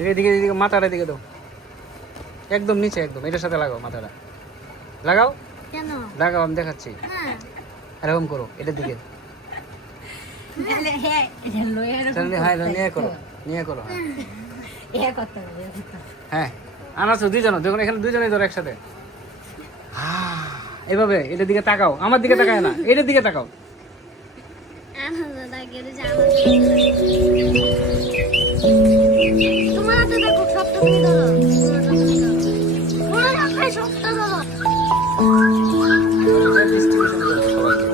এদিকে এদিকে মাথাটা দিকে দাও, একদম নিচে, একদম এটার সাথে লাগাও মাথাটা, লাগাও কেন লাগাও, আমি দেখাচ্ছি। হ্যাঁ এরকম করো, এটার দিকে হ্যাঁ হ্যাঁ, নিয়ে করো, নিয়ে করো, হ্যাঁ করতে হবে হ্যাঁ আনাছো দুইজন, দেখুন এখানে দুইজনেই ধরো একসাথে। এভাবে এটার দিকে তাকাও, আমার দিকে তাকায় না, এটার দিকে তাকাও। আনন্দ লাগে রে জানো তোমার হাতে দেখো সবটা তুমি ধরো তোমার হাতে সবটা ধরো ডিস্ট্রিবিউশন করো সবাইকে।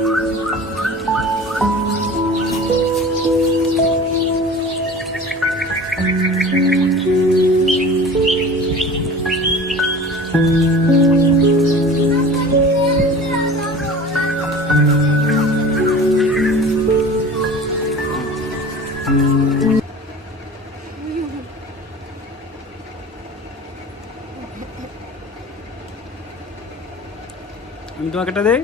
আমি তোমাকে এটা দেই।